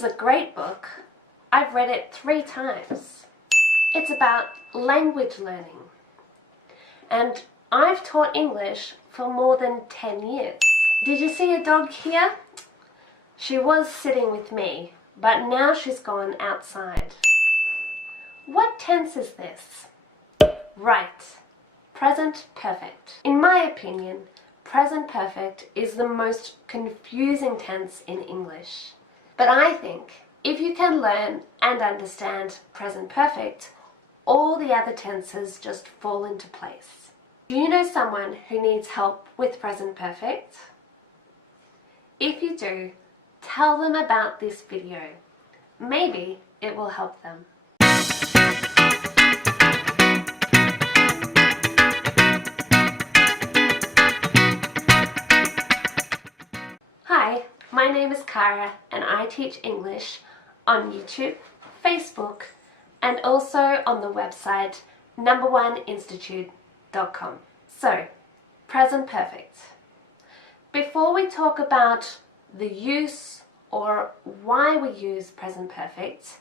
is a great book. I've read it 3 times. It's about language learning. And I've taught English for more than 10 years. Did you see a dog here? She was sitting with me, but now she's gone outside. What tense is this? Right, present perfect. In my opinion, present perfect is the most confusing tense in English. But I think if you can learn and understand present perfect, all the other tenses just fall into place. Do you know someone who needs help with present perfect? If you do, tell them about this video. Maybe it will help them. Hi, my name is Cara and I teach English on YouTube, Facebook, and also on the website number1institute.com. So, present perfect. Before we talk about the use or why we use present perfect,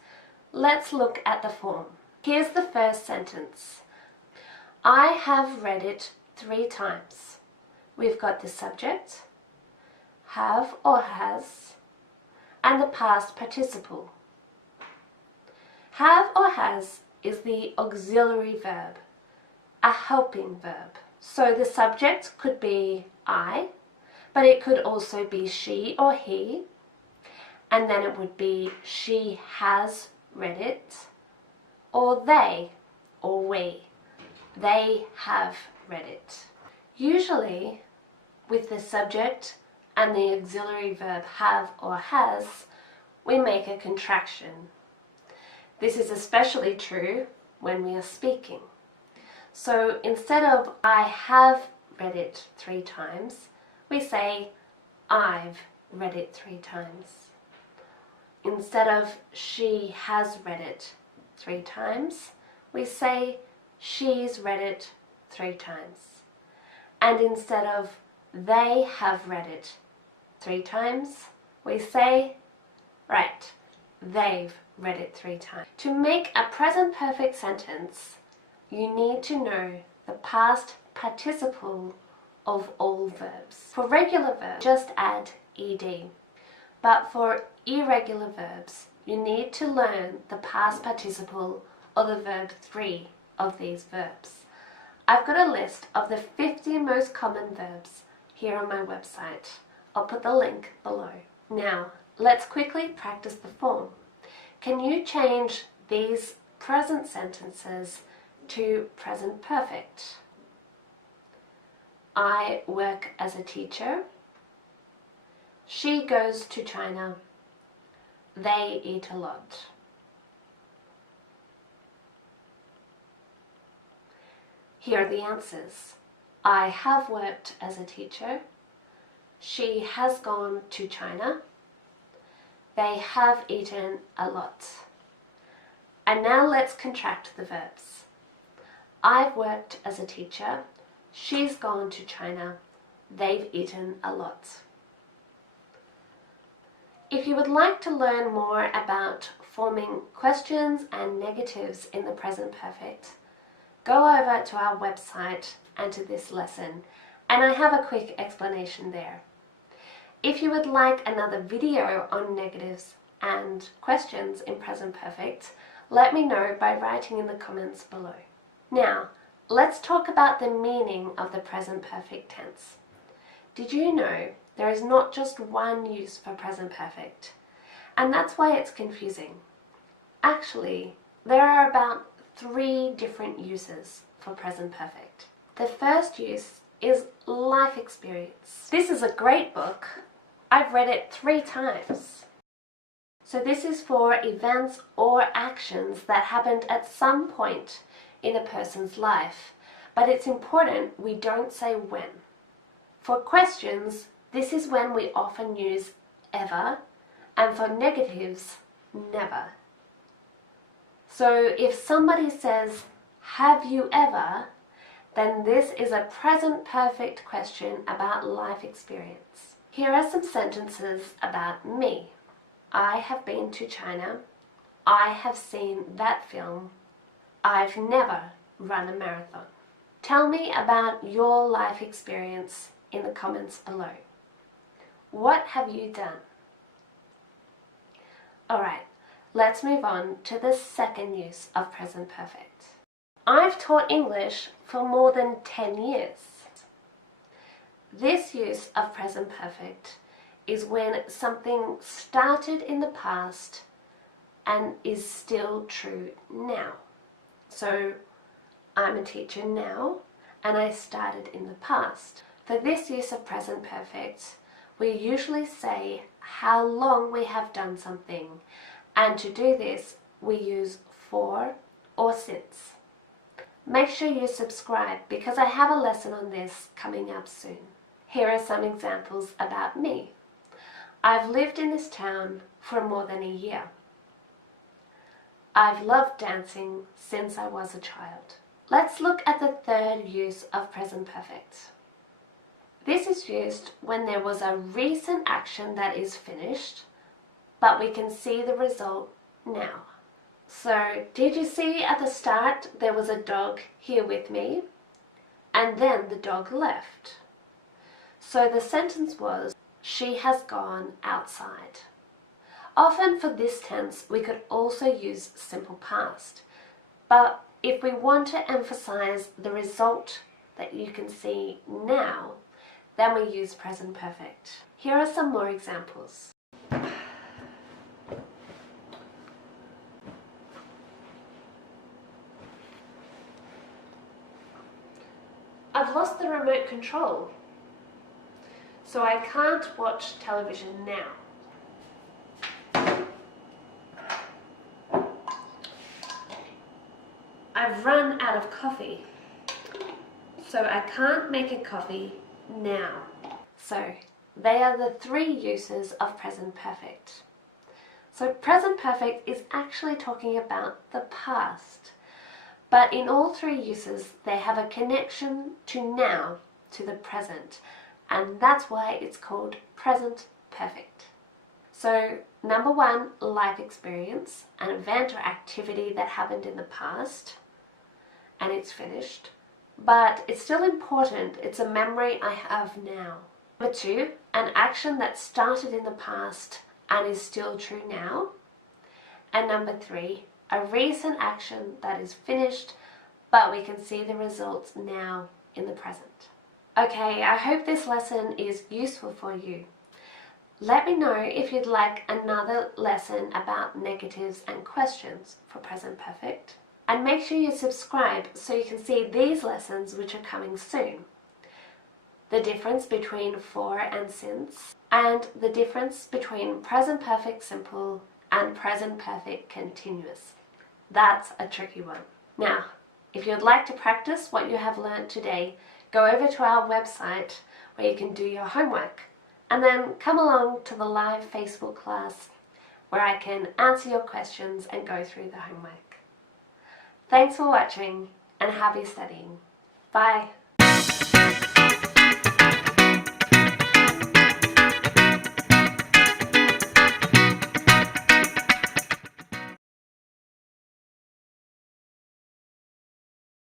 let's look at the form. Here's the first sentence. I have read it 3 times. We've got the subject, have or has, and the past participle. Have or has is the auxiliary verb, a helping verb. So the subject could be I, but it could also be she or he, and then it would be she has read it, or they or we. They have read it. Usually, with the subject and the auxiliary verb have or has, we make a contraction. This is especially true when we are speaking. So instead of I have read it 3 times, we say I've read it 3 times. Instead of she has read it 3 times, we say she's read it 3 times. And instead of they have read it 3 times, we say, right, they've read it 3 times. To make a present perfect sentence, you need to know the past participle of all verbs. For regular verbs, just add ed. But for irregular verbs, you need to learn the past participle of the verb 3 of these verbs. I've got a list of the 50 most common verbs here on my website. I'll put the link below. Now, let's quickly practice the form. Can you change these present sentences to present perfect? I work as a teacher. She goes to China. They eat a lot. Here are the answers. I have worked as a teacher. She has gone to China. They have eaten a lot. And now let's contract the verbs. I've worked as a teacher. She's gone to China. They've eaten a lot. If you would like to learn more about forming questions and negatives in the present perfect, go over to our website and to this lesson, and I have a quick explanation there. If you would like another video on negatives and questions in present perfect, let me know by writing in the comments below. Now, let's talk about the meaning of the present perfect tense. Did you know there is not just one use for present perfect? And that's why it's confusing. Actually, there are about 3 different uses for present perfect. The first use is life experience. This is a great book. I've read it 3 times. So this is for events or actions that happened at some point in a person's life, but it's important we don't say when. For questions, this is when we often use ever, and for negatives, never. So if somebody says, have you ever, then this is a present perfect question about life experience. Here are some sentences about me. I have been to China. I have seen that film. I've never run a marathon. Tell me about your life experience in the comments below. What have you done? Alright, let's move on to the second use of present perfect. I've taught English for more than 10 years. This use of present perfect is when something started in the past and is still true now. So, I'm a teacher now and I started in the past. For this use of present perfect, we usually say how long we have done something, and to do this we use for or since. Make sure you subscribe because I have a lesson on this coming up soon. Here are some examples about me. I've lived in this town for more than a year. I've loved dancing since I was a child. Let's look at the third use of present perfect. This is used when there was a recent action that is finished, but we can see the result now. So, did you see at the start there was a dog here with me, and then the dog left? So the sentence was, she has gone outside. Often for this tense we could also use simple past, but if we want to emphasize the result that you can see now, then we use present perfect. Here are some more examples. I've lost the remote control, so I can't watch television now. I've run out of coffee, so I can't make a coffee now. So they are the three uses of present perfect. So present perfect is actually talking about the past, but in all three uses they have a connection to now, to the present, and that's why it's called present perfect. So number one, life experience, an event or activity that happened in the past and it's finished, but it's still important, it's a memory I have now. Number two, an action that started in the past and is still true now. And number three, a recent action that is finished, but we can see the results now in the present. Okay, I hope this lesson is useful for you. Let me know if you'd like another lesson about negatives and questions for present perfect. And make sure you subscribe so you can see these lessons which are coming soon. The difference between for and since, and the difference between present perfect simple and present perfect continuous. That's a tricky one. Now, if you'd like to practice what you have learned today, go over to our website where you can do your homework, and then come along to the live Facebook class where I can answer your questions and go through the homework. Thanks for watching and happy studying. Bye.